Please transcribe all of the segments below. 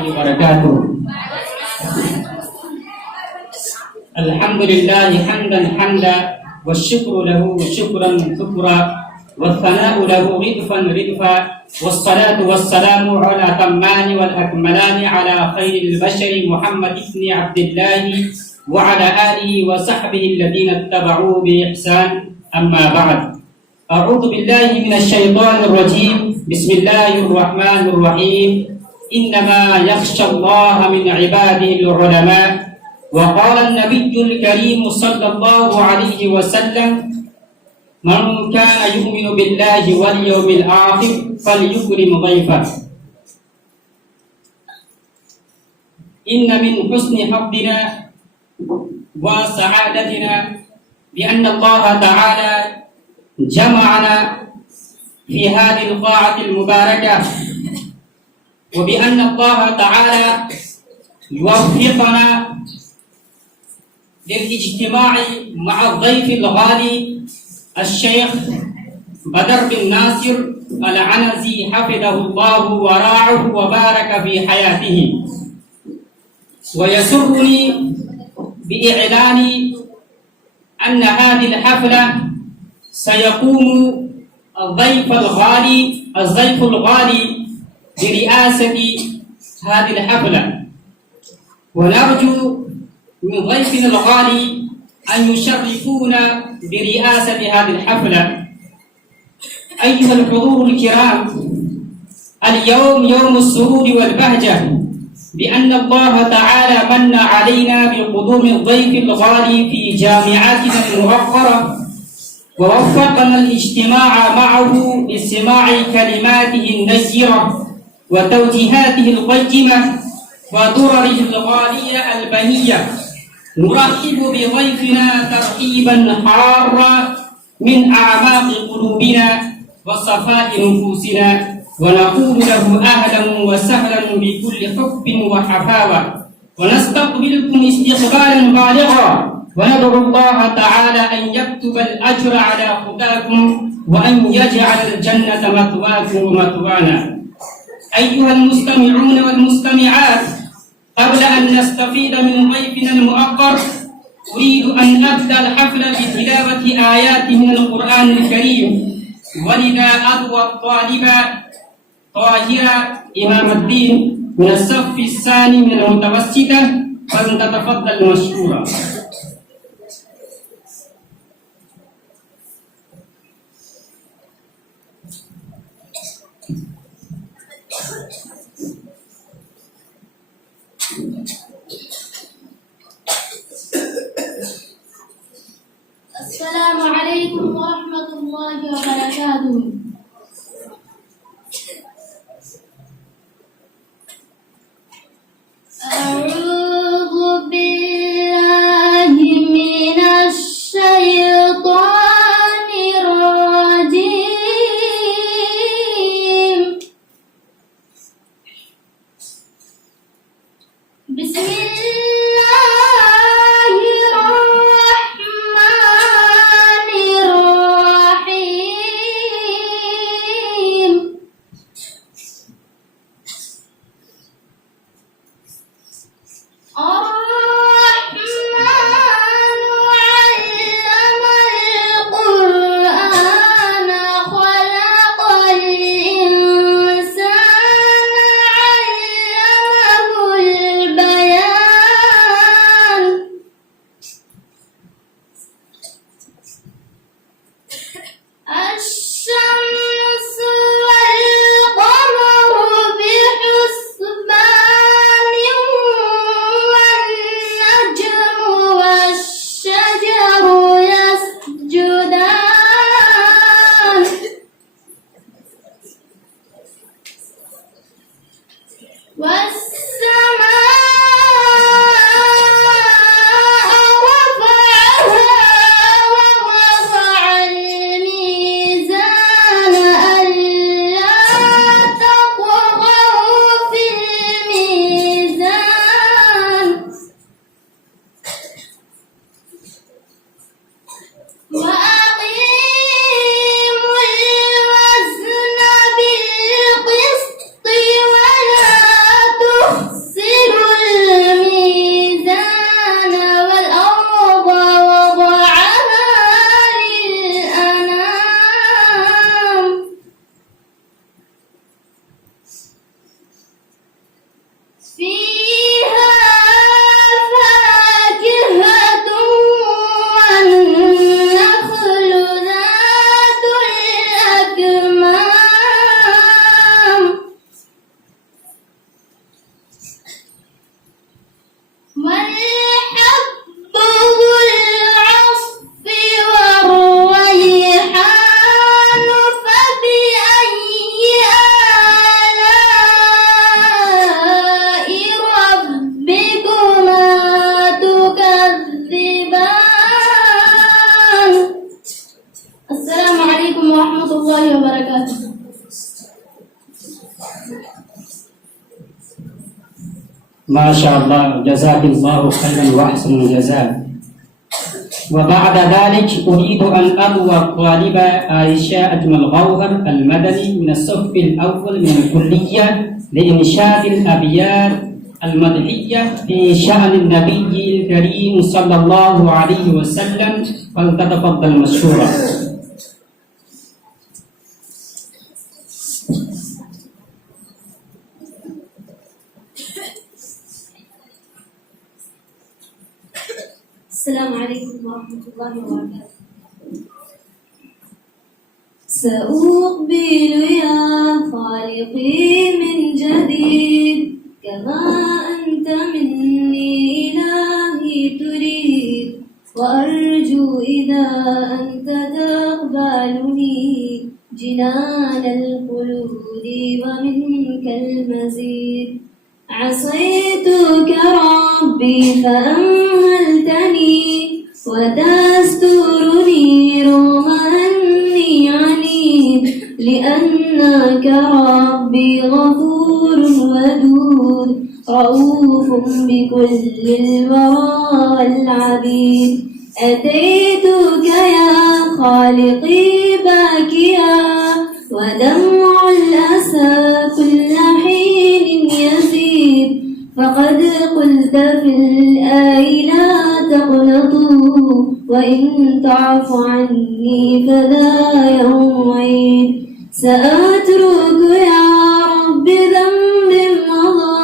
الله وبركاته. الحمد لله حمدا والشكر له شكرا شكرا والثناء له رضفا والصلاة والسلام على الأتمان والأكملان على خير البشر محمد بن عبد الله وعلى آله وصحبه الذين اتبعوه بإحسان. أما بعد، أعوذ بالله من الشيطان الرجيم. بسم الله الرحمن الرحيم. إنما يخشى الله من عباده العلماء. وقال النبي الكريم صلى الله عليه وسلم: من كان يؤمن بالله واليوم الآخر فليكرم ضيفه. إن من حسن حظنا وسعادتنا بأن الله تعالى جمعنا في هذه القاعة المباركة، وبأن الله تعالى يوفقنا للاجتماع مع الضيف الغالي الشيخ بدر بن ناصر العنزي حفظه الله ورعاه وبارك في حياته. ويسرني بإعلان أن هذه الحفلة سيقوم الضيف الغالي برئاسة هذه الحفلة، ونرجو من ضيفنا الغالي أن يشرفونا برئاسة هذه الحفلة. أيها الحضور الكرام، اليوم يوم السرور والبهجة بأن الله تعالى من علينا بقدوم الضيف الغالي في جامعتنا الموقرة، ووفقنا الاجتماع معه لاستماع كلماته النيرة وتوجيهاته القيمة ودرره الغالية البهية. نرحب بضيفنا ترحيبا حارا من أعماق قلوبنا وصفاء نفوسنا، ونقول له أهلا وسهلا بكل حب وحفاوة، ونستقبلكم استقبالا بالغا، وندعو الله تعالى أن يكتب الأجر على خطاكم وأن يجعل الجنة مثواكم ومثوانا. أيها المستمعون والمستمعات، قبل أن نستفيد من ضيفنا المؤقر أريد أن أبدأ الحفل بتلاوة آيات من القرآن الكريم، ولذا أدعو الطالبة طاهرة إمام الدين من الصف الثاني من المتوسطة فلتتفضل مشكورا. السلام عليكم ورحمة الله وبركاته. أعوذ بالله من الشيطان الرجيم. بسم الله الرحمن الرحيم. ورحمة الله وبركاته. ما شاء الله، جزاك الله خيرا وأحسن الجزاء. وبعد ذلك أريد أن أدعو الطالبة عائشة أجمل غوهر المدني من الصف الأول من الكلية لإنشاد الأبيات المدحية في شأن النبي الكريم صلى الله عليه وسلم، فلتتفضل مشكورا. السلام عليكم ورحمة الله وبركاته. سأقبل يا خالقي من جديد كما أنت مني إلهي تريد، وأرجو إذا أنت تقبلني جنان الخلود ومنك المزيد. عصيتك ربي فأمهلتني وتسترني رغم أني عنيد، لأنك ربي غفور ودود رؤوف بكل الورى والعبيد. أتيتك يا خالقي باكيا ودمع الأسى كل حين يزيد، فقد قلت في الآي لا تقنطوا وإن تعف عني فلا يوم عيد. سأترك يا رب ذنب مضى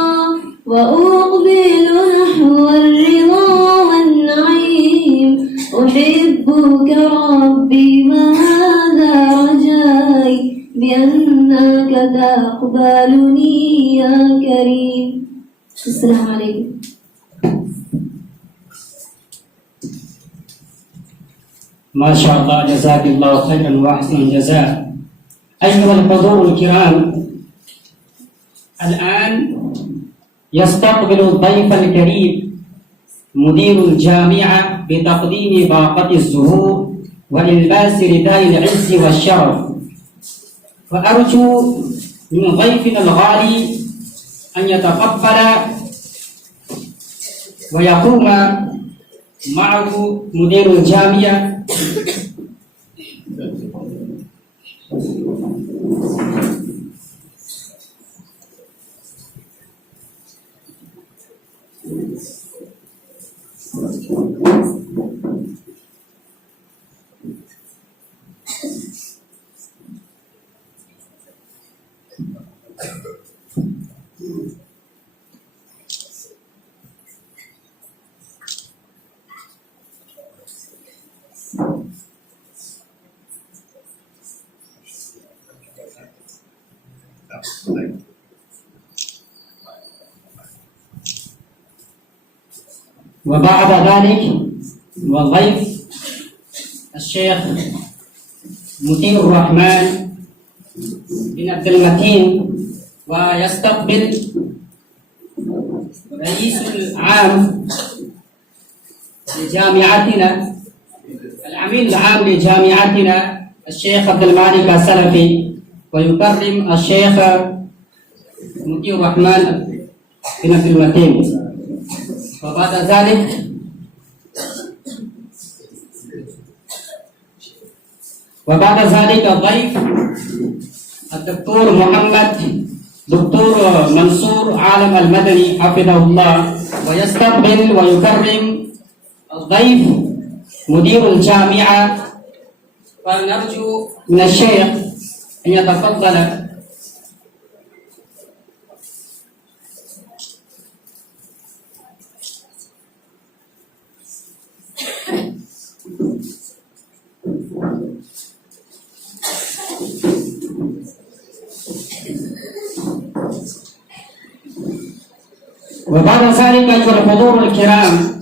وأقبل نحو الرضا والنعيم. أحبك ربي وهذا رجائي بأنك تقبلني يا كريم. السلام عليكم. ما شاء الله، جزاك الله خيرا وأحسن الجزاء. أيها الحضور الكرام، الآن يستقبل الضيف الكريم مدير الجامعة بتقديم باقة الزهور وإلباس رداء العز والشرف. وأرجو من ضيفنا الغالي أن يتقبل ويقوم معه مدير الجامعة. وبعد ذلك والضيف الشيخ مطيع الرحمن بن عبد المتين، ويستقبل رئيس العام لجامعتنا العميد العام لجامعتنا الشيخ عبد المالك السلفي، ويكرم الشيخ مطيع الرحمن بن عبد المتين. وبعد ذلك الضيف الدكتور محمد دكتور منصور عالم المدني حفظه الله، ويستقبل ويكرم الضيف مدير الجامعة. ونرجو من الشيخ أن يتفضل. وبعد ذلك أيها الحضور الكرام،